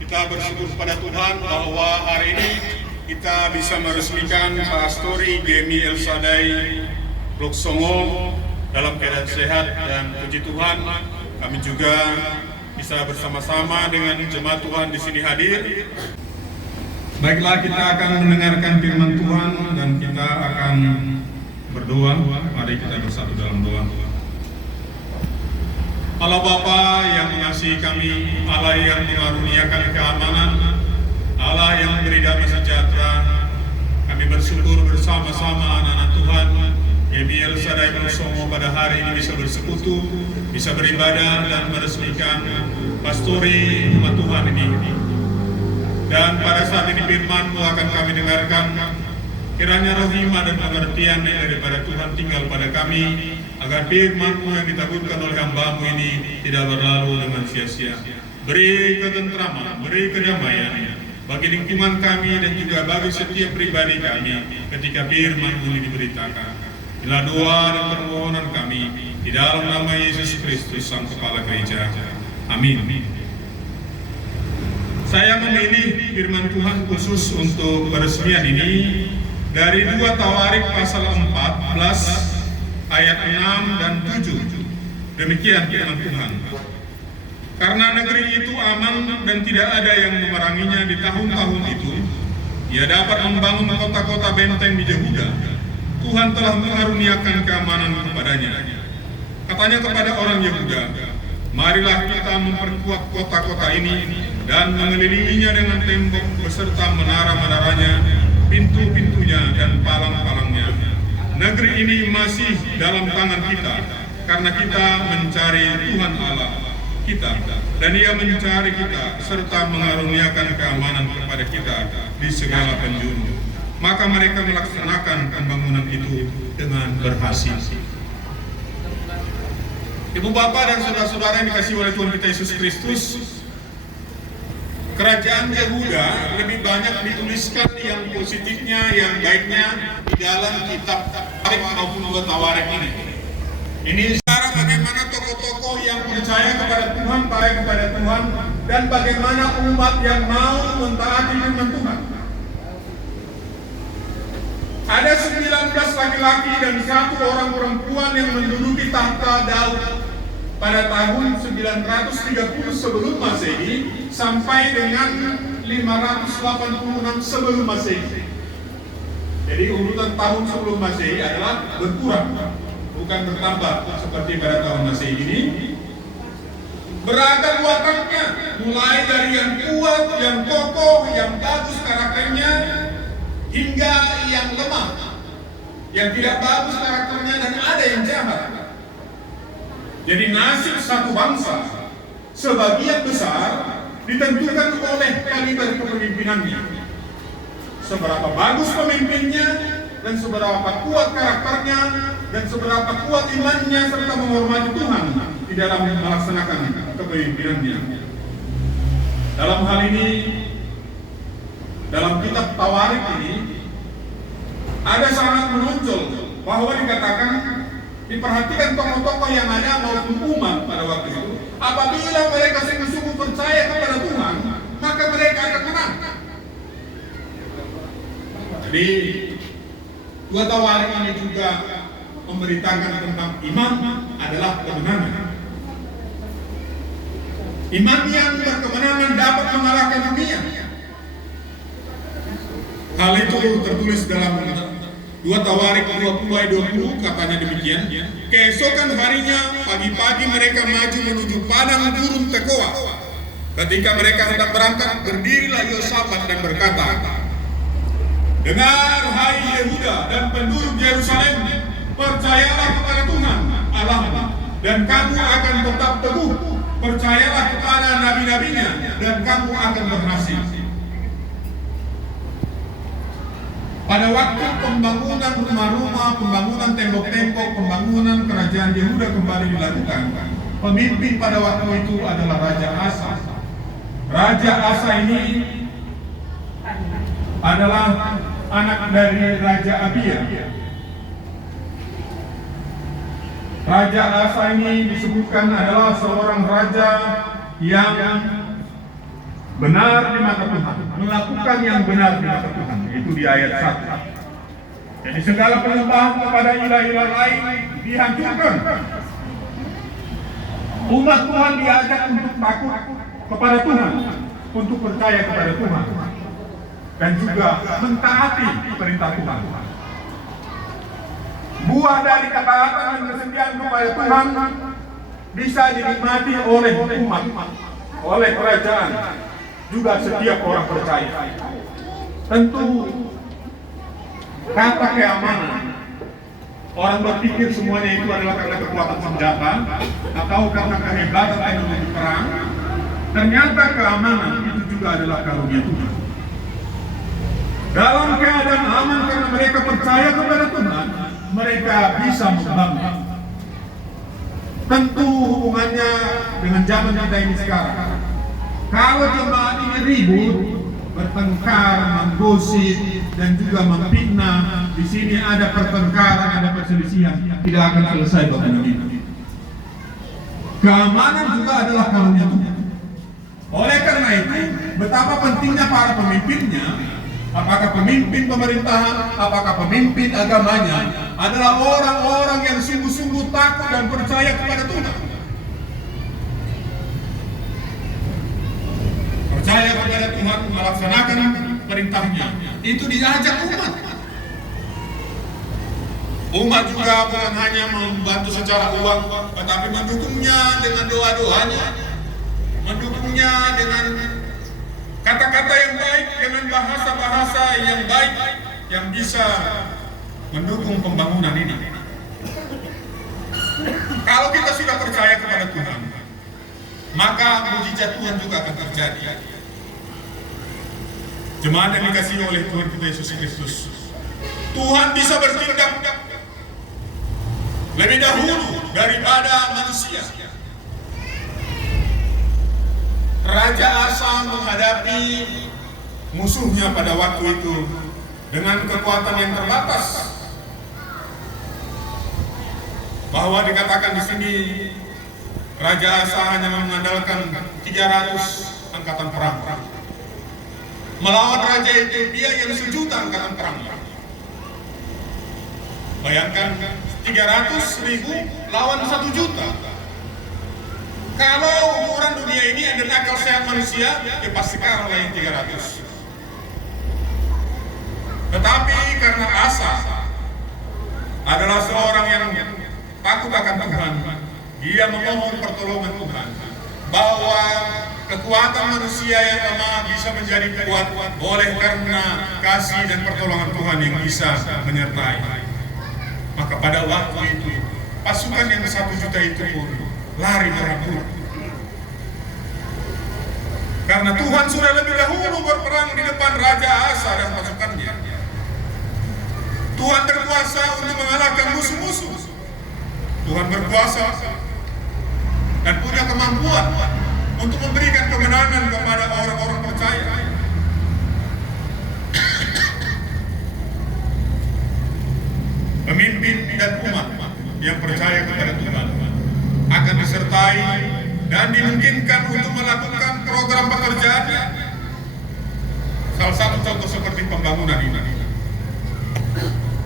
Kita bersyukur kepada Tuhan bahwa hari ini kita bisa meresmikan Pastori Gemi El Sadai Blok Songo dalam keadaan sehat, dan puji Tuhan kami juga bisa bersama-sama dengan jemaat Tuhan di sini hadir. Baiklah, kita akan mendengarkan firman Tuhan dan kita akan berdoa. Mari kita bersatu dalam doa. Allah Bapa yang mengasihi kami, Allah yang mengaruniakan keamanan, Allah yang memberi damai sejahtera, kami bersyukur bersama-sama anak-anak Tuhan Gemi El Sadai Blok Songo pada hari ini bisa bersekutu, bisa beribadah dan meresmikan pastori umat Tuhan ini. Dan pada saat ini firman-Mu akan kami dengarkan. Kiranya roh hikmat dan pengertian yang daripada Tuhan tinggal pada kami, agar firman-Mu yang ditaburkan oleh hamba-Mu ini tidak berlalu dengan sia-sia. Beri ketentraman, beri kedamaian bagi lingkungan kami dan juga bagi setiap pribadi kami ketika firman-Mu ini diberitakan. Inilah doa dan permohonan kami di dalam nama Yesus Kristus, Sang Kepala Gereja. Amin. Saya memilih firman Tuhan khusus untuk peresmian ini dari 2 Tawarik pasal 14 ayat 6 dan 7. Demikian firman Tuhan. Karena negeri itu aman dan tidak ada yang memeranginya di tahun-tahun itu, ia dapat membangun kota-kota benteng di Yehuda. Tuhan telah mengaruniakan keamanan kepadanya. Katanya kepada orang Yehuda, marilah kita memperkuat kota-kota ini dan mengelilinginya dengan tembok beserta menara-menaranya, pintu-pintunya dan palang-palangnya. Negeri ini masih dalam tangan kita, karena kita mencari Tuhan Allah kita, dan Ia mencari kita serta mengaruniakan keamanan kepada kita di segala penjuru. Maka mereka melaksanakan pembangunan itu dengan berhasil. Ibu bapak dan saudara-saudara yang dikasihi oleh Tuhan kita Yesus Kristus, kerajaan Yehuda lebih banyak dituliskan yang positifnya, yang baiknya di dalam kitab Tawarik maupun 2 Tawarik ini. Ini secara bagaimana tokoh-tokoh yang percaya kepada Tuhan, baik kepada Tuhan, dan bagaimana umat yang mau mentaati firman Tuhan. Ada 19 laki-laki dan 1 orang perempuan yang menduduki tahta Daud pada tahun 930 sebelum Masehi sampai dengan 586 sebelum Masehi. Jadi urutan tahun sebelum Masehi adalah berkurang, bukan bertambah seperti pada tahun Masehi ini. Beragam wataknya, mulai dari yang kuat, yang kokoh, yang bagus karakternya, hingga yang lemah, yang tidak bagus karakternya, dan ada yang jahat. Jadi nasib satu bangsa sebagian besar ditentukan oleh kaliber kepemimpinannya. Seberapa bagus pemimpinnya, dan seberapa kuat karakternya, dan seberapa kuat imannya serta menghormati Tuhan di dalam melaksanakan kepemimpinannya. Dalam hal ini, dalam kitab Tawarik ini ada sangat menonjol bahwa dikatakan, diperhatikan tokoh-tokoh yang ada maupun umat pada waktu itu, apabila mereka sungguh-sungguh percaya kepada Tuhan, maka mereka akan menang. Jadi 2 Tawarik ini juga memberitakan tentang iman adalah kemenangan. Iman yang berkemenangan dapat mengalahkan dunia. Hal itu tertulis dalam 2 Tawarik 20 katanya demikian. Keesokan harinya pagi-pagi mereka maju menuju padang gurun Tekoa. Ketika mereka hendak berangkat, berdirilah Yosafat dan berkata, dengar hai Yehuda dan penduduk Yerusalem, percayalah kepada Tuhan Allahmu dan kamu akan tetap teguh. Percayalah kepada nabi-nabinya dan kamu akan berhasil. Pada waktu pembangunan rumah-rumah, pembangunan tembok-tembok, pembangunan kerajaan Yehuda kembali dilakukan, pemimpin pada waktu itu adalah Raja Asa. Raja Asa ini adalah anak dari Raja Abia. Raja Asa ini disebutkan adalah seorang raja yang benar di mata Tuhan, melakukan yang benar di mata Tuhan. Itu di ayat 1. Jadi segala penyembahan kepada ilah-ilah lain dihancurkan. Umat Tuhan diajak untuk takut kepada Tuhan, untuk percaya kepada Tuhan, dan juga mentaati perintah Tuhan. Buah dari ketaatan dan kesetiaan kepada Tuhan bisa dinikmati oleh umat, oleh kerajaan, juga setiap orang percaya. Tentu kata keamanan, orang berpikir semuanya itu adalah karena kekuatan senjata atau karena kehebatan teknologi perang. Ternyata keamanan itu juga adalah karunia Tuhan. Dalam keadaan aman karena mereka percaya kepada Tuhan, mereka bisa membangun. Tentu hubungannya dengan zaman kita ini sekarang. Kalau jemaat ini ribut, bertengkar, menggosip, dan juga memfitnah, di sini ada pertengkaran, ada perselisihan, tidak akan selesai bangunan ini. Keamanan juga adalah karunia Tuhan. Oleh karena itu, betapa pentingnya para pemimpinnya, apakah pemimpin pemerintahan, apakah pemimpin agamanya, adalah orang-orang yang sungguh-sungguh takut dan percaya kepada Tuhan. Percaya kepada Tuhan, melaksanakan perintahnya. Itu diajak umat. Umat juga bukan hanya membantu secara uang, tetapi mendukungnya dengan doa-doanya, mendukungnya dengan kata-kata yang baik, dengan bahasa-bahasa yang baik yang bisa mendukung pembangunan ini. Kalau kita sudah percaya kepada Tuhan, maka mujizat Tuhan juga akan terjadi. Jemaat yang dikasihi oleh Tuhan kita Yesus Kristus, Tuhan bisa bertindak lebih dahulu daripada manusia. Raja Asa menghadapi musuhnya pada waktu itu dengan kekuatan yang terbatas. Bahwa dikatakan di sini Raja Asa hanya mengandalkan 300 angkatan perang. Melawan raja itu dia yang 1.000.000 angkatan perang. Bayangkan 300.000 lawan 1.000.000. Kalau ukuran dunia ini ada akal sehat manusia, ya pasti kalah yang 300. Tetapi karena Asa adalah seorang yang takut akan Tuhan, dia memohon pertolongan Tuhan, bahwa kekuatan manusia yang lemah bisa menjadi kuat oleh karena kasih dan pertolongan Tuhan yang bisa menyertai. Maka pada waktu itu pasukan yang 1.000.000 itu pun lari berhamburan. Karena Tuhan sudah lebih dahulu berperang di depan Raja Asa dan pasukannya. Tuhan berkuasa untuk mengalahkan musuh-musuh. Tuhan berkuasa dan punya kemampuan untuk memberikan kemenangan kepada orang-orang percaya. Pemimpin dan umat yang percaya kepada Tuhan akan disertai dan dimungkinkan untuk melakukan program pekerjaannya. Salah satu contoh seperti pembangunan ini.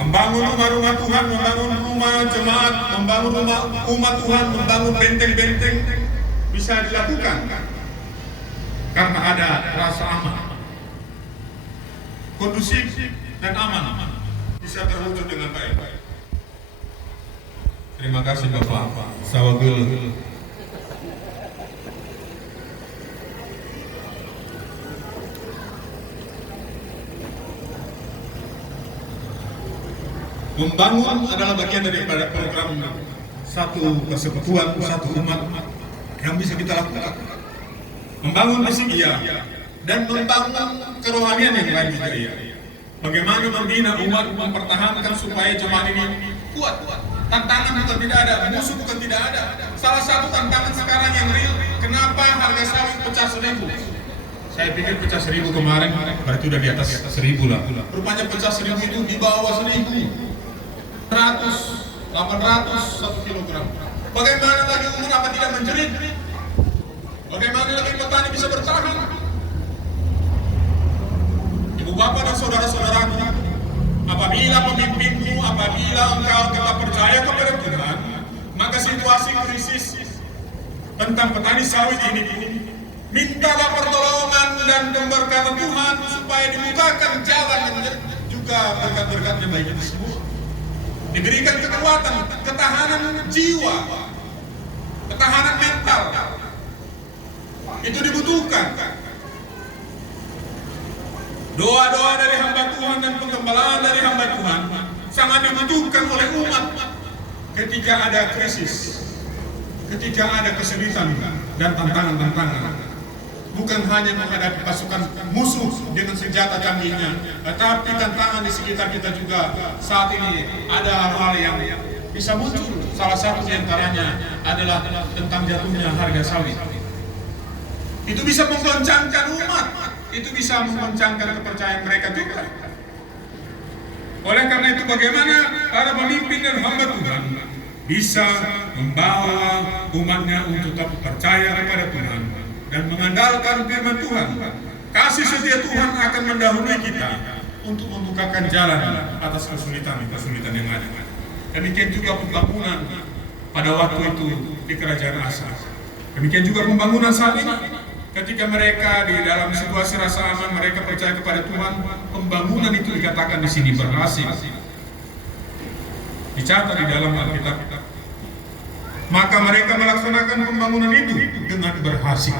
Membangun rumah-rumah Tuhan, membangun rumah jemaat, membangun rumah umat Tuhan, membangun benteng-benteng bisa dilakukan karena ada rasa aman, kondusif dan aman, bisa terwujud dengan baik. Terima kasih Bapak Sawagul. Membangun adalah bagian daripada program satu persekutuan, satu umat yang bisa kita lakukan. Membangun fisik iya, dan membangun kerohanian yang lain juga iya. Bagaimana membina umat, mempertahankan supaya jemaat ini kuat. Tantangan bukan tidak ada, musuh bukan tidak ada. Salah satu tantangan sekarang yang real, kenapa harga sawit pecah 1.000? Saya pikir pecah 1.000 kemarin, berarti udah di atas 1.000 lah. Rupanya pecah 1.000 itu di bawah 1.000. 800 1 kilogram. Bagaimana lagi umur apa tidak menjerit? Bagaimana lagi petani bisa bertahan? Ibu bapak dan saudara-saudaraku, apabila pemimpinmu, apabila engkau tetap percaya kepada Tuhan, maka situasi krisis tentang petani sawit ini pun mintalah pertolongan dan pemberkatan Tuhan supaya dibukakan jalan dan juga berkat-berkatnya bagi kita semua. Diberikan kekuatan, ketahanan jiwa, ketahanan mental. Itu dibutuhkan. Doa-doa dari hamba Tuhan dan pengembalaan dari hamba Tuhan sangat dibutuhkan oleh umat ketika ada krisis, ketika ada kesulitan dan tantangan-tantangan. Bukan hanya menghadapi pasukan musuh dengan senjata canggihnya, tetapi tantangan di sekitar kita juga saat ini ada hal-hal yang bisa muncul. Salah satu di antaranya adalah tentang jatuhnya harga sawit. Itu bisa menggoncangkan umat, itu bisa menggoncangkan kepercayaan mereka juga. Oleh karena itu, bagaimana para pemimpin dan hamba Tuhan bisa membawa umatnya untuk tetap percaya kepada Tuhan dan mengandalkan firman Tuhan. Kasih setia Tuhan akan mendahului kita untuk membukakan jalan atas kesulitan yang ada. Demikian juga pembangunan pada waktu itu di Kerajaan Asa. Demikian juga pembangunan saat ini. Ketika mereka di dalam situasi rasa aman, mereka percaya kepada Tuhan, pembangunan itu dikatakan di sini berhasil. Dicatat di dalam Alkitab. Maka mereka melaksanakan pembangunan itu dengan berhasil.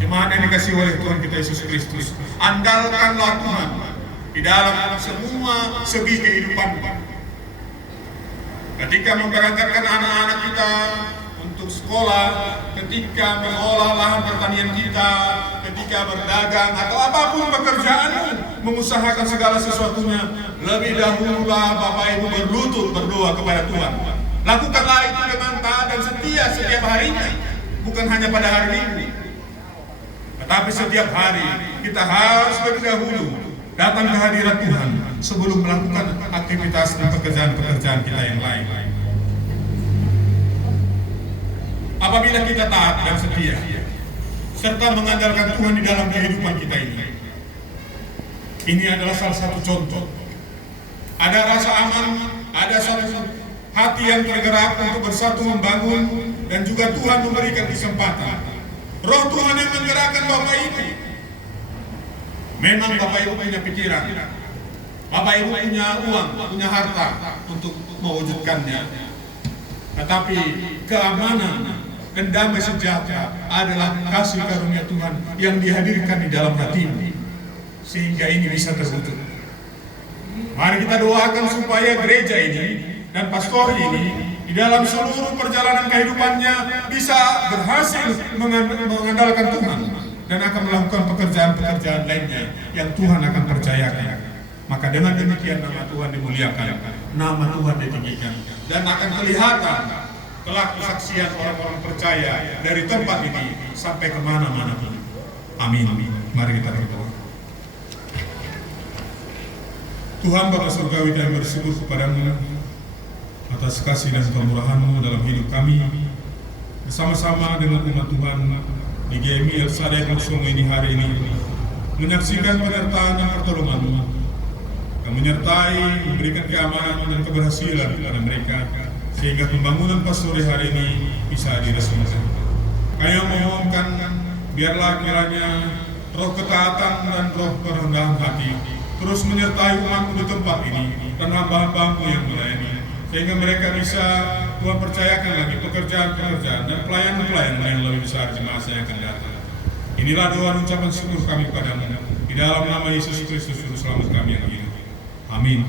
Jemaat yang dikasihi oleh Tuhan kita Yesus Kristus, andalkanlah Tuhan di dalam semua segi kehidupan. Ketika memberangkatkan anak-anak kita untuk sekolah, ketika mengolah lahan pertanian kita, ketika berdagang atau apapun pekerjaanmu, mengusahakan segala sesuatunya, lebih dahululah Bapak Ibu berlutut berdoa kepada Tuhan. Lakukanlah itu dengan taat dan setia setiap harinya, bukan hanya pada hari Minggu, tetapi setiap hari kita harus lebih dahulu datang ke hadirat Tuhan sebelum melakukan aktivitas dan pekerjaan-pekerjaan kita yang lain. Apabila kita taat dan setia serta mengandalkan Tuhan di dalam kehidupan kita ini adalah salah satu contoh. Ada rasa aman, ada satu hati yang tergerak untuk bersatu membangun, dan juga Tuhan memberikan kesempatan. Roh Tuhan yang menggerakkan Bapak Ibu. Memang Bapak Ibu punya pikiran, Bapak Ibu punya uang, punya harta untuk mewujudkannya. Tetapi keamanan dan damai sejahtera adalah kasih karunia Tuhan yang dihadirkan di dalam hatimu, sehingga ini bisa terwujud. Mari kita doakan supaya gereja ini dan pastor ini di dalam seluruh perjalanan kehidupannya bisa berhasil mengandalkan Tuhan dan akan melakukan pekerjaan-pekerjaan lainnya yang Tuhan akan percayakan. Maka dengan demikian nama Tuhan dimuliakan, nama Tuhan ditinggikan, dan akan kelihatan kelak kesaksian orang-orang percaya dari tempat ini sampai kemana-mana pun. Amin. Mari kita berdoa. Tuhan Bapa Surgawi, kami bersyukur kepadamu atas kasih dan kemurahan-Mu dalam hidup kami. Bersama-sama dengan umat Tuhan di GMI El Shaddai Kusumo ini hari ini menyaksikan penyertaan dan pertolongan-Mu yang menyertai, memberikan keamanan dan keberhasilan kepada mereka, sehingga pembangunan pas sore hari ini bisa diresmikan. Kami memohonkan, biarlah kiranya roh ketaatan dan roh kerendahan hati terus menyertai umat-Mu di tempat ini dan hamba-hamba-Mu yang melayani, sehingga mereka bisa Tuhan percayakan lagi pekerjaan-pekerjaan dan pelayanan-pelayanan yang lebih besar di masa yang akan datang. Inilah doa dan ucapan syukur kami padamu, di dalam nama Yesus Kristus Juru Selamat kami yang hidup. Amin.